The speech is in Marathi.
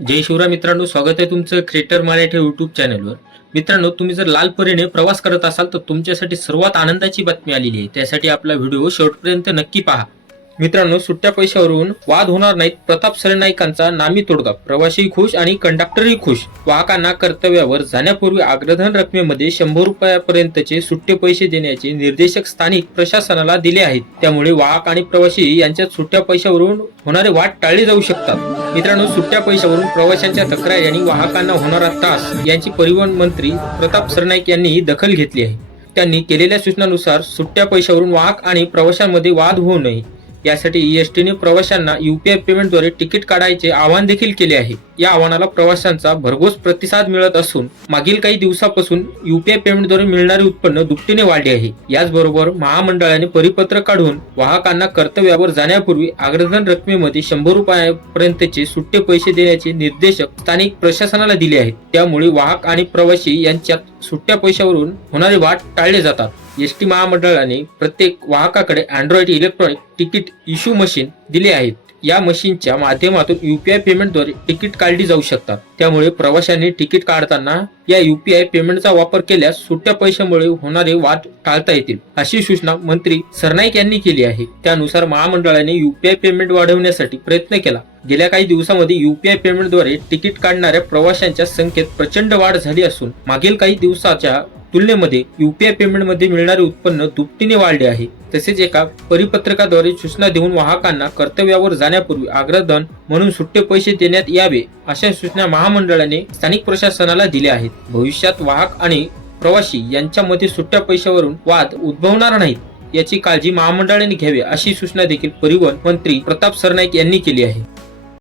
जय शिवराय मित्रांनो स्वागत आहे तुमचं क्रिएटर मराठी युट्यूब चॅनलवर मित्रांनो तुम्ही जर लाल परीने प्रवास करत असाल तर तुमच्यासाठी सर्वात आनंदाची बातमी आलेली आहे. त्यासाठी आपला व्हिडिओ शेवटपर्यंत नक्की पहा. मित्रांनो सुट्ट्या पैशावरून वाद होणार नाहीत. प्रताप सरनाईकांचा नामी तोडगा. प्रवासी खुश आणि कंडक्टरही खुश. वाहकांना कर्तव्यावर जाण्यापूर्वी अग्रधन रकमेमध्ये शंभर रुपयापर्यंतचे सुट्टे पैसे देण्याचे निर्देशक स्थानिक प्रशासनाला दिले आहेत. त्यामुळे वाहक आणि प्रवासी यांच्यात सुट्ट्या पैशावरून होणारे वाद टाळले जाऊ शकतात. मित्रांनो सुट्ट्या पैशावरून प्रवाशांच्या तक्रारी आणि वाहकांना होणारा त्रास यांची परिवहन मंत्री प्रताप सरनाईक यांनी दखल घेतली आहे. त्यांनी केलेल्या सूचनानुसार सुट्ट्या पैशावरून वाहक आणि प्रवाशांमध्ये वाद होऊ नये. यासाठी ईएसटीने प्रवाशांना युपीआय पेमेंटद्वारे तिकीट काढायचे आवाहन देखील केले आहे. या आव्हानाला प्रवाशांचा भरघोस प्रतिसाद मिळत असून मागील काही दिवसापासून युपीआय पेमेंटद्वारे मिळणारे उत्पन्न दुपटीने वाढले आहे. याचबरोबर महामंडळाने परिपत्र काढून वाहकांना कर्तव्यावर जाण्यापूर्वी आग्रधन रकमेमध्ये शंभर रुपयापर्यंतचे सुट्टे पैसे देण्याचे निर्देशक स्थानिक प्रशासनाला दिले आहेत. त्यामुळे वाहक आणि प्रवासी यांच्यात सुट्ट्या पैशावरून होणारे वाट टाळले जातात. एस टी महामंडळाने प्रत्येक वाहकाकडे android electronic ticket issue machine दिले आहेत. या मशीनच्या माध्यमातून युपीआय पेमेंटद्वारे तिकीट काढली जाऊ शकतात. त्यामुळे प्रवाशांनी तिकीट काढताना या युपीआय पेमेंटचा वापर केल्यास सुट्ट्या पैशामुळे होणारे वाद टाळता येतील अशी सूचना मंत्री सरनाईक यांनी केली आहे. त्यानुसार महामंडळाने युपीआय पेमेंट वाढवण्यासाठी प्रयत्न केला. गेल्या काही दिवसांमध्ये युपीआय पेमेंटद्वारे तिकीट काढणाऱ्या प्रवाशांच्या संख्येत प्रचंड वाढ झाली असून मागील काही दिवसाच्या तुलनेमध्ये युपीआय पेमेंटमध्ये मिळणारे उत्पन्न दुपटीने वाढले आहे. तसेच एका परिपत्रकाद्वारे सूचना देऊन वाहकांना कर्तव्यावर जाण्यापूर्वी अग्रधन म्हणून सुट्टे पैसे देण्यात यावे अशा सूचना महामंडळाने स्थानिक प्रशासनाला दिल्या आहेत. भविष्यात वाहक आणि प्रवासी यांच्यामध्ये सुट्ट्या पैशावरून वाद उद्भवणार नाहीत याची काळजी महामंडळाने घ्यावी अशी सूचना देखील परिवहन मंत्री प्रताप सरनाईक यांनी केली आहे.